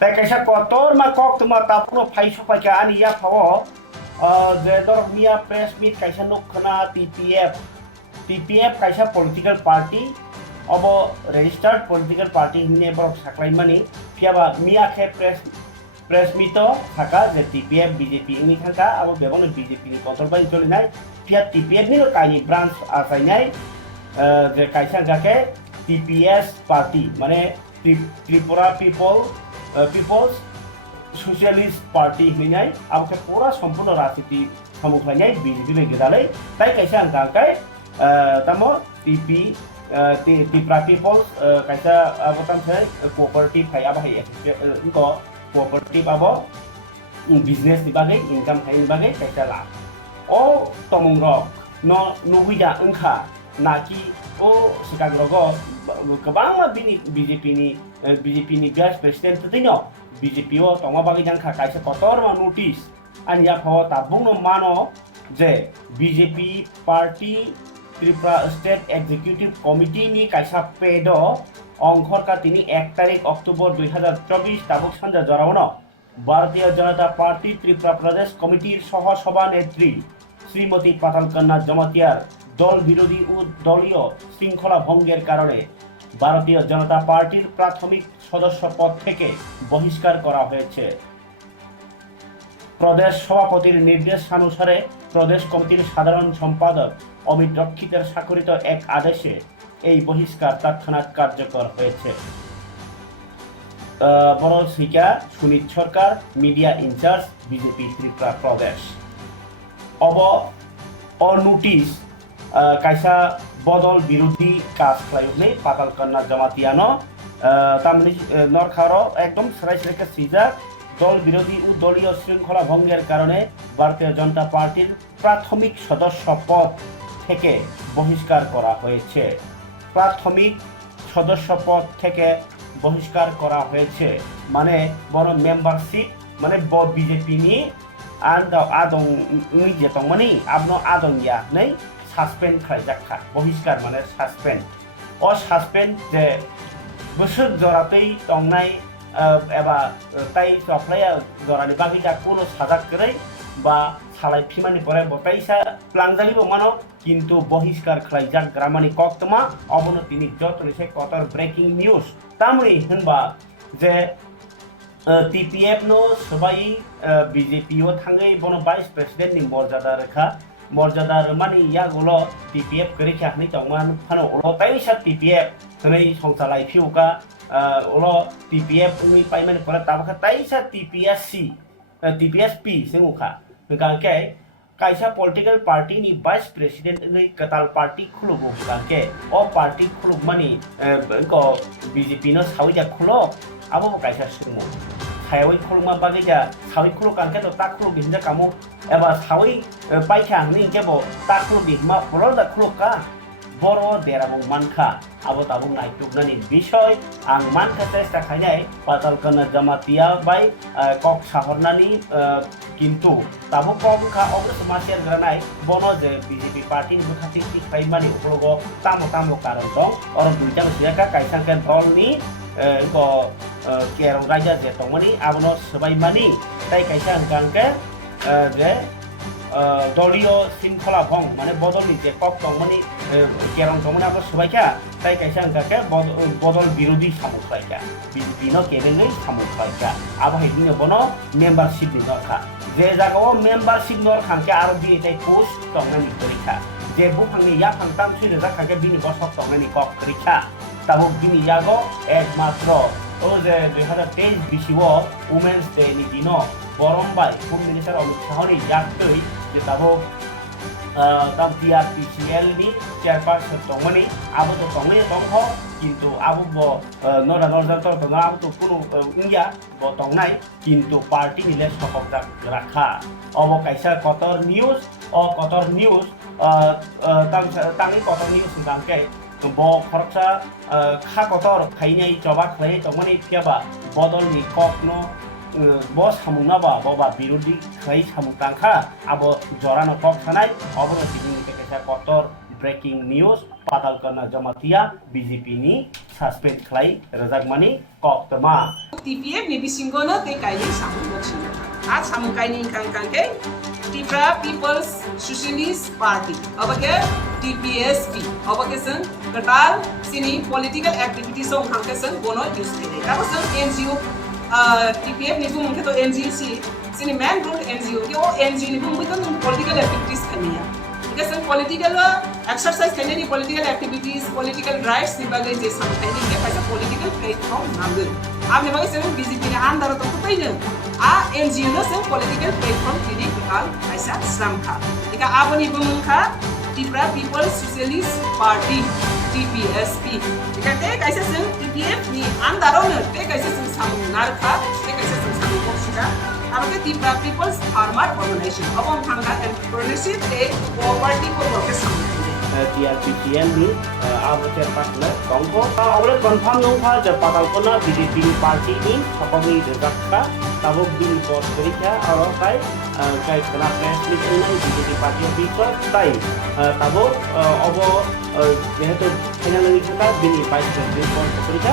তাই কাইসা কতর মা কক তোমা তাপুনো ফাই সফাইকা আনি ইয়া ফাও যে দর মিয়া প্রেস মিট কাইসা নখনা টিপিএফ কাইসা পলিটিক্যাল পার্টি অব রেজিস্টার্ড পলিটিক্যাল পার্টি হিনে বরক সাকলাই মানি ফিয়াবা মিয়া খে প্রেস মিটো থাকা যে টিপিএফ বিজেপি ইনি থাকা আবো বেবনে বিজেপি নি কন্ট্রোল বাই চলিনাय ফিয়া টিপিএফ नि कायनि ब्रांच आसायनाय जे काइसा जाके টিপিএস পার্টি মানে त्रिपुरा पिपल्स सोशलिस्ट पार्टी हिनाय आबके पूरा संपूर्ण राजनीति समुखलायनाय बिजेपि नि गेदालै ताइ काइसा गांकाय तामो त्रिपुरा पिपल्स काइसा आबताम छै कोऑपरेटिव फाय आबा हाय इनको कोऑपरेटिव आबो बिजनेस नि बागै इनकाम फायनि बागै काइसा ला ओ तमुंग रक न नुगुइदा ओंखा नाकि ओ सिगांग्रग गोबां बिनि बिजेपि नि भाइस प्रेसिडेंट दिनो बीजेपी ओ तंगमाबाई जांखा काइसा कतर मा नोटिस आनिया फाव ताबुंनो मानो जे BJP party Tripura state executive committee नि काइसा पेडो अंखर का तिनी 1 तारिख अक्टोबर 2024 ताबुक सानजा जरावनो भारतीय जनता पार्टी त्रिपुरा प्रदेश कमिटिर सह सभानेत्री श्रीमती पाताल कन्या जमातियार दल विरोधी ও দলীয় শৃঙ্খলা ভঙ্গের কারণে ভারতীয় জনতা পার্টির প্রাথমিক সদস্য পদ থেকে বহিষ্কার করা হয়েছে। প্রদেশ সভাপতির নির্দেশানুসারে প্রদেশ কমিটির সাধারণ সম্পাদক অমিত রক্ষিতের স্বাক্ষরিত এক আদেশে এই বহিষ্কার তৎক্ষণাৎ কার্যকর হয়েছে। বড় শিকা Sunit Sarkar media incharge BJP Tripura প্রদেশ অব নোটিস काइसा बदल विरोधी काज खालायनै पाताल कन्या जमातियानो तामनि नरखारो एकदम सरासरिका सिजा दल विरोधी ও দলীয় শৃঙ্খলা ভঙ্গের কারণে ভারতীয় জনতা পার্টির প্রাথমিক সদস্য পদ থেকে বহিষ্কার করা হয়েছে। প্রাথমিক সদস্য পদ থেকে বহিষ্কার করা হয়েছে মানে বড় মেম্বারশিপ মানে বিজেপি নি আদং যে তংমানি আপনো আদং ইয়া नै সাসপেন্ড খাইজাखा বহিষ্কার মানে সাসপেন্ড ও সাসপেন্ড যে বছর জরাতেই তংনাই এবা তাই সফলায়া জরানি বাকি যা কোনো সাজা করে বা সালাই ফিমানি পরে বতাইসা প্লাংজালিব মানো কিন্তু বহিষ্কার খাইজাক গ্রামানি কক্তমা অবনতি নি যতনিসে কতর ব্রেকিং নিউজ তামরি হনবা যে টিপিএফ নো সবাই বিজেপি ও থাঙ্গै বনো ভাইস প্রেসিডেন্ট नि मर्यादा रमानी यागुलो टीपीएफ करिखा हनै तंमान फानो उलो ताइसा टीपीएफ हनै संसालाय फिउका उलो टीपीएफ उनि पाइमानि परा ताबखा ताइसा टीपीएसपी सेमुखा गांके काइसा पॉलिटिकल पार्टी नि वाइस प्रेसिडेंट नै कताल पार्टी खुलुबो गांके ओ पार्टी खुलुब मानि को बीजेपी नो सावैजा खुलो आबो काइसा सेमु सावै खुलुमा बागैजा सावै खुलु गांके तो ताखुलु बिहिनजा कामु एबा सावै पाइखा हनै जेबो ताखुलु बिहिमा फलदा खुलुका बर' देराबो मानखा आबो ताबो नायटुकनानि बिषय आं मानखा चेष्टा खायनाय पाताल कन्या जमातिया बाय कक साहरनानि किन्तु ताबो कमखा अग्रस मासेर ग्रानाय बनो जे बीजेपी पार्टी नि खाथि थिखाय मानि उपलगो तामो कारण दं और दुइटा सियाका काइसांके दलनि को केरं राजा जे तंमनि आबनो सबाय मानि ताइ काइसा गांके जे दलीय शृंखला भंग माने बदलनि जे कक तंमनि केरं तंमनि आबो सबायका ताइ काइसा गांके बदल विरोधी सामुखायका बिजेपि नो केबेंगै सामुखायका आबो हिदिनो बनो मेम्बारशिप नि नरखा जे जागाव मेम्बारशिप नरखांके आरो बिएटाइ पोस्ट तंमनि करिखा जे बुफांनि या फांताम सुइले जाखांके बिनि बसक तंमनि कक करिखा ताबो बिनि यागो एकमात्र ओ जे 2023 बिसिओ वुमेन्स डे नि दिनो बरंबाय होम मिनिस्टार अमित शाहनि यागै जे ताबो ताम टीआरपीसीएल नि चेयरपारसन तंमनि आबो तो तंगै दंखो किन्तु आबो नरजातर तो आबो तो कुनु इंगिया ब तंगनाय किन्तु पार्टी निले सककता राखा अबो काइसा कतर न्यूज तांनि कतर न्यूज गांके ब खरकसा खा कतर खाइनाय जबा खाइ तंमनि फियाबा बदलनि ककनो ब सामुंनाबा बबा विरोधी खाइ सामुंतांखा आबो जरानो कक थानाय अबनो तिनि केसा Qatar breaking news Patal Kanya Jamatia BJPNI suspend khlai RWJAKKHA kok tama TPF ni bisingono te kaini Samung boxing. Samung kaini kang ke Tripura People's Socialist Party. Abake TPSP. Abake sen Patal sini political activities song kang ke sen bono use kere. Tapos sen NGO TPF ni bung ke to NGO sini man group NGO ke o NGO ni bung ke political activities kaniya. Because political exercise करने की political activities, political rights की बातें जैसे समझाने के पैसा political platform नामगर। आपने बाकी सेवन BJP ने आंदर तो कुछ ही नहीं। NGO ने सेवन political platform के लिए निकाल पैसा श्रम खा। इका आप उन्हीं बमन खा Tripura People's Socialist Party TPSP। इका ते कैसे सेवन TPF ने आंदरों ने ते कैसे सेवन Samung नार खा ते कैसे सेवन Samung बोक्सिका आपके Tripura People's Farmer Organization अब हम थंगा entrepreneurship ते poverty को रोके सामने TRPTN Avatar Partner Kongko Awal confirm nung ha Patal Kanya BJP Party ni Kapagi RWJAKKHA tabuk di post kerja orang kai kai kena press list ini BJP Party official kai tabuk obo begitu hanya lagi kita bini vice president post kerja